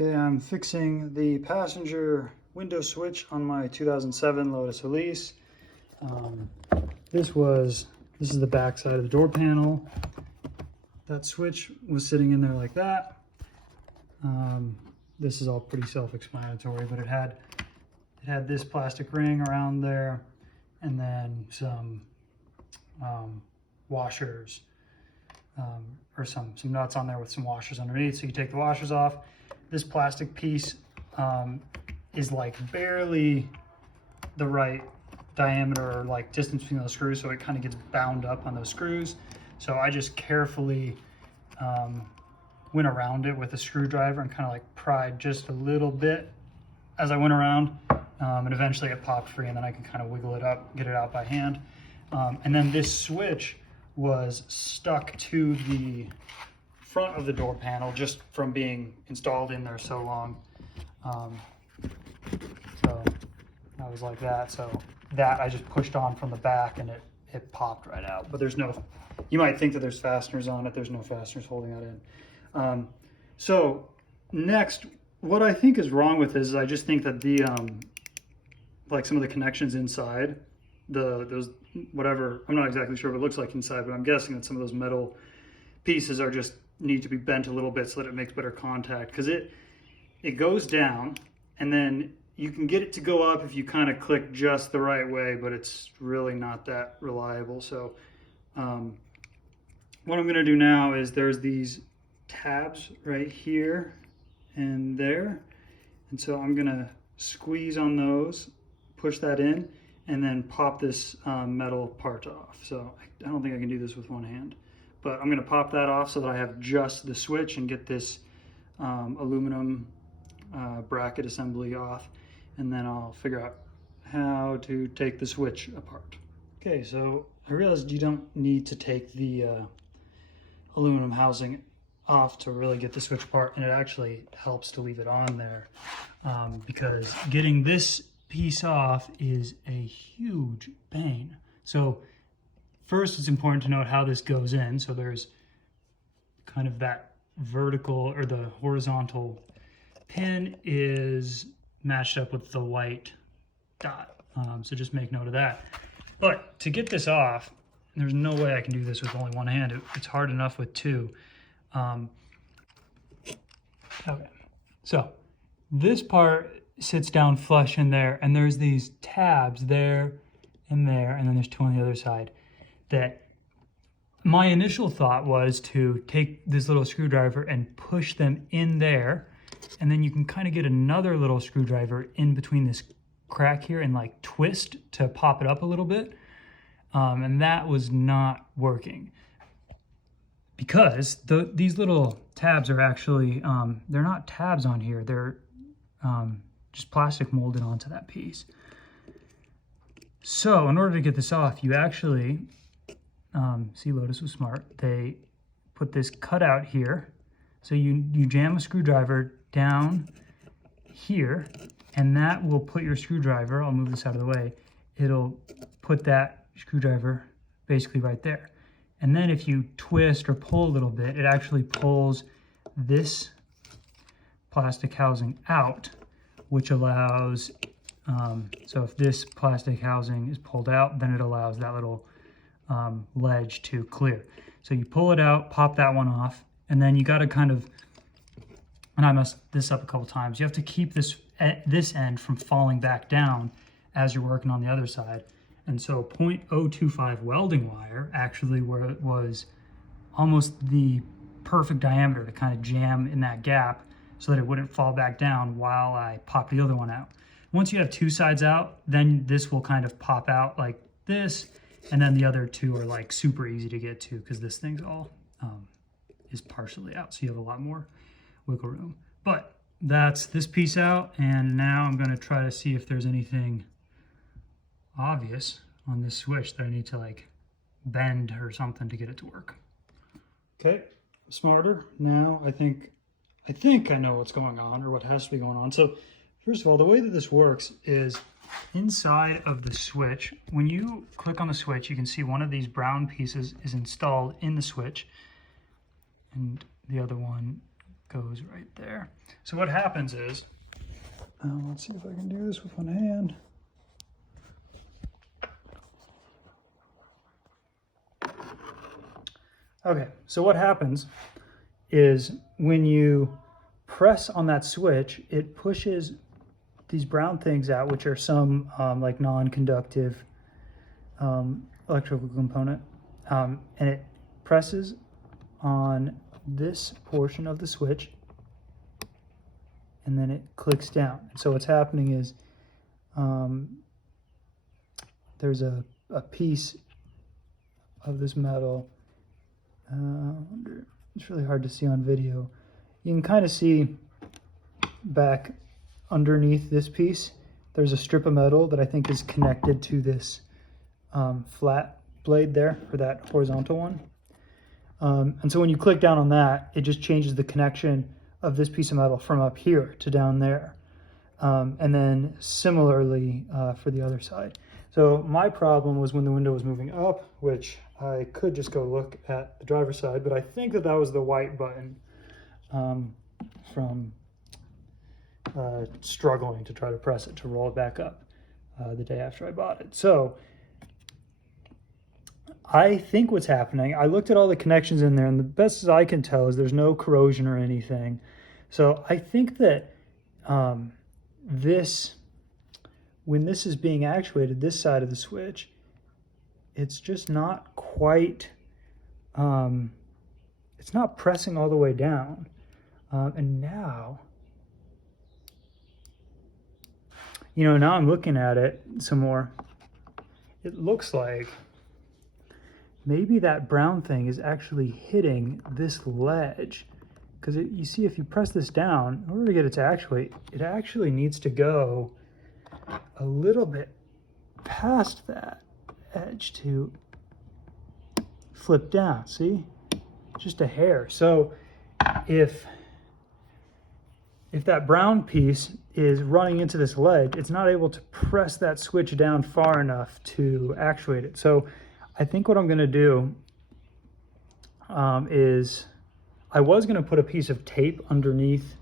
Okay, I'm fixing the passenger window switch on my 2007 Lotus Elise. This is the back side of the door panel. That switch was sitting in there like that. This is all pretty self-explanatory, but it had this plastic ring around there, and then some washers, or some nuts on there with some washers underneath. So you take the washers off. This plastic piece is like barely the right diameter or like distance between those screws, so it kind of gets bound up on those screws. So I just carefully went around it with a screwdriver and kind of like pried just a little bit as I went around, and eventually it popped free, and then I could kind of wiggle it up, get it out by hand. And then this switch was stuck to the front of the door panel just from being installed in there so long. So that was like that. So that I just pushed on from the back and it popped right out. But there's no, you might think that there's fasteners on it. There's no fasteners holding that in. So next, what I think is wrong with this is I just think that the, like some of the connections inside, those, whatever, I'm not exactly sure what it looks like inside, but I'm guessing that some of those metal pieces are just need to be bent a little bit so that it makes better contact, because it goes down and then you can get it to go up if you kind of click just the right way, but it's really not that reliable. So what I'm going to do now is there's these tabs right here and there, and so I'm going to squeeze on those, push that in, and then pop this metal part off. So I don't think I can do this with one hand, but I'm going to pop that off so that I have just the switch and get this aluminum bracket assembly off, and then I'll figure out how to take the switch apart. Okay, so I realized you don't need to take the aluminum housing off to really get the switch apart, and it actually helps to leave it on there, because getting this piece off is a huge pain. So first, it's important to note how this goes in. So there's kind of that vertical, or the horizontal pin is matched up with the white dot. So just make note of that. But to get this off, there's no way I can do this with only one hand. It's hard enough with two. Okay, so this part sits down flush in there, and there's these tabs there, and then there's two on the other side. That my initial thought was to take this little screwdriver and push them in there, and then you can kind of get another little screwdriver in between this crack here and like twist to pop it up a little bit, and that was not working, because these little tabs are actually, they're not tabs on here, they're just plastic molded onto that piece. So in order to get this off, you actually, see, Lotus was smart. They put this cutout here. So you jam a screwdriver down here, and that will put your screwdriver, I'll move this out of the way, it'll put that screwdriver basically right there. And then if you twist or pull a little bit, it actually pulls this plastic housing out, which allows, so if this plastic housing is pulled out, then it allows that little ledge to clear. So you pull it out, pop that one off, and then you got to kind of, and I messed this up a couple times, you have to keep this end from falling back down as you're working on the other side. And so 0.025 welding wire actually was almost the perfect diameter to kind of jam in that gap so that it wouldn't fall back down while I pop the other one out. Once you have two sides out, then this will kind of pop out like this, and then the other two are like super easy to get to because this thing's all is partially out, so you have a lot more wiggle room. But that's this piece out, and now I'm going to try to see if there's anything obvious on this switch that I need to like bend or something to get it to work. Okay, smarter. Now I think I know what's going on, or what has to be going on. So first of all, the way that this works is inside of the switch, when you click on the switch, you can see one of these brown pieces is installed in the switch, and the other one goes right there. So what happens is, let's see if I can do this with one hand. Okay, so what happens is when you press on that switch, it pushes these brown things out, which are some like non-conductive electrical component, and it presses on this portion of the switch, and then it clicks down. And so what's happening is there's a piece of this metal. It's really hard to see on video. You can kind of see back underneath this piece, there's a strip of metal that I think is connected to this flat blade there, or that horizontal one. And so when you click down on that, it just changes the connection of this piece of metal from up here to down there. And then similarly for the other side. So my problem was when the window was moving up, which I could just go look at the driver's side, but I think that was the white button from struggling to try to press it to roll it back up the day after I bought it. So I think what's happening, I looked at all the connections in there, and the best as I can tell is there's no corrosion or anything. So I think that when this is being actuated, this side of the switch, it's just not quite, it's not pressing all the way down. And now, now I'm looking at it some more. It looks like maybe that brown thing is actually hitting this ledge. Because you see, if you press this down, in order to get it to actuate, it actually needs to go a little bit past that edge to flip down. See? Just a hair. So if that brown piece is running into this ledge, it's not able to press that switch down far enough to actuate it. So I think what I'm going to do is I was going to put a piece of tape underneath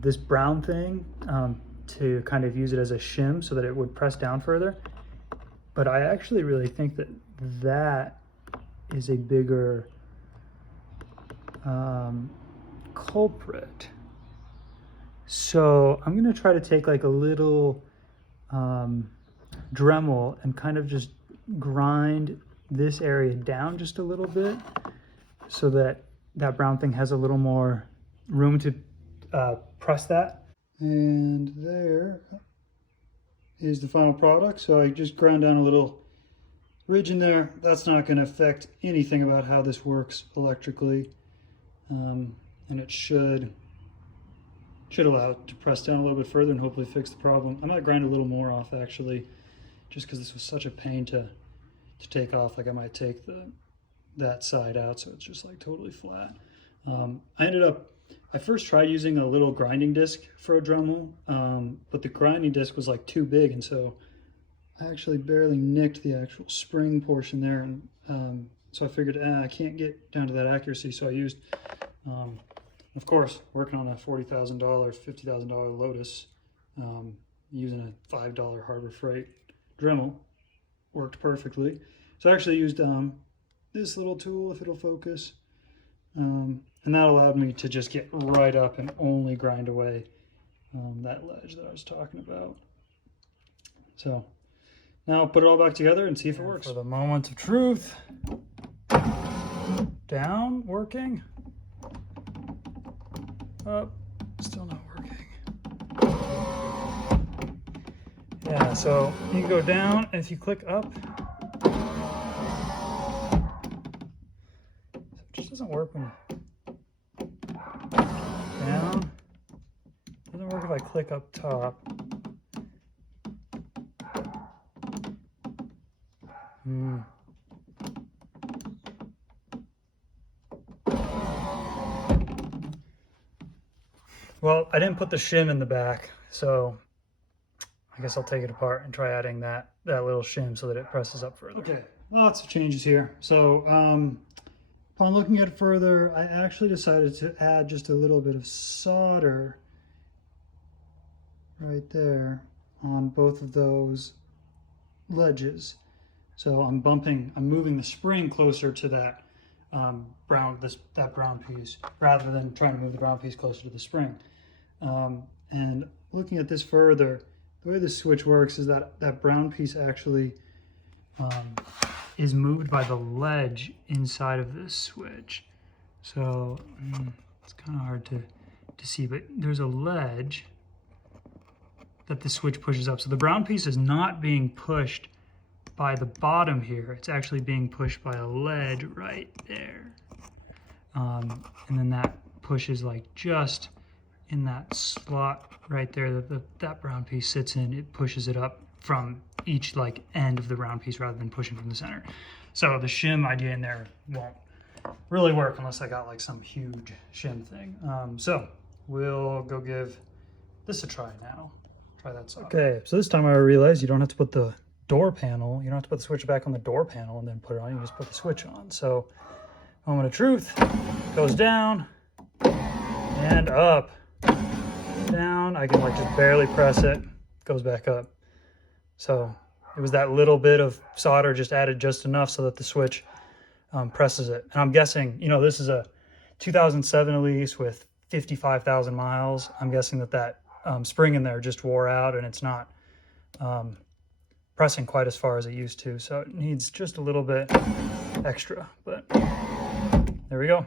this brown thing to kind of use it as a shim so that it would press down further. But I actually really think that that is a bigger culprit. So I'm going to try to take like a little Dremel and kind of just grind this area down just a little bit so that that brown thing has a little more room to press that. And there is the final product. So I just ground down a little ridge in there. That's not going to affect anything about how this works electrically. And it should allow it to press down a little bit further and hopefully fix the problem. I might grind a little more off actually, just because this was such a pain to take off. Like I might take that side out so it's just like totally flat. I first tried using a little grinding disc for a Dremel, but the grinding disc was like too big, and so I actually barely nicked the actual spring portion there, and so I figured I can't get down to that accuracy, so I used, of course, working on a $40,000, $50,000 Lotus, using a $5 Harbor Freight Dremel, worked perfectly. So I actually used this little tool, if it'll focus, and that allowed me to just get right up and only grind away that ledge that I was talking about. So now I'll put it all back together and see if it works. For the moment of truth, down, working, up, still not working. Yeah, so you can go down, and if you click up, it just doesn't work when down. It doesn't work if I click up top. Well, I didn't put the shim in the back, so I guess I'll take it apart and try adding that little shim so that it presses up further. Okay, lots of changes here. So upon looking at it further, I actually decided to add just a little bit of solder right there on both of those ledges. So I'm moving the spring closer to that brown piece rather than trying to move the brown piece closer to the spring. And looking at this further, the way this switch works is that that brown piece actually is moved by the ledge inside of this switch. So it's kind of hard to see, but there's a ledge that the switch pushes up. So the brown piece is not being pushed by the bottom here. It's actually being pushed by a ledge right there. And then that pushes like just in that slot right there that that brown piece sits in. It pushes it up from each like end of the round piece rather than pushing from the center. So the shim idea in there won't really work unless I got like some huge shim thing. So we'll go give this a try now. Try that side. Okay, so this time I realized you don't have to put the door panel, you don't have to put the switch back on the door panel and then put it on, you just put the switch on. So moment of truth, goes down and up, down. I can like just barely press it, goes back up. So it was that little bit of solder just added just enough so that the switch presses it. And I'm guessing, you know, this is a 2007 Elise with 55,000 miles. I'm guessing that spring in there just wore out and it's not pressing quite as far as it used to. So it needs just a little bit extra, but there we go.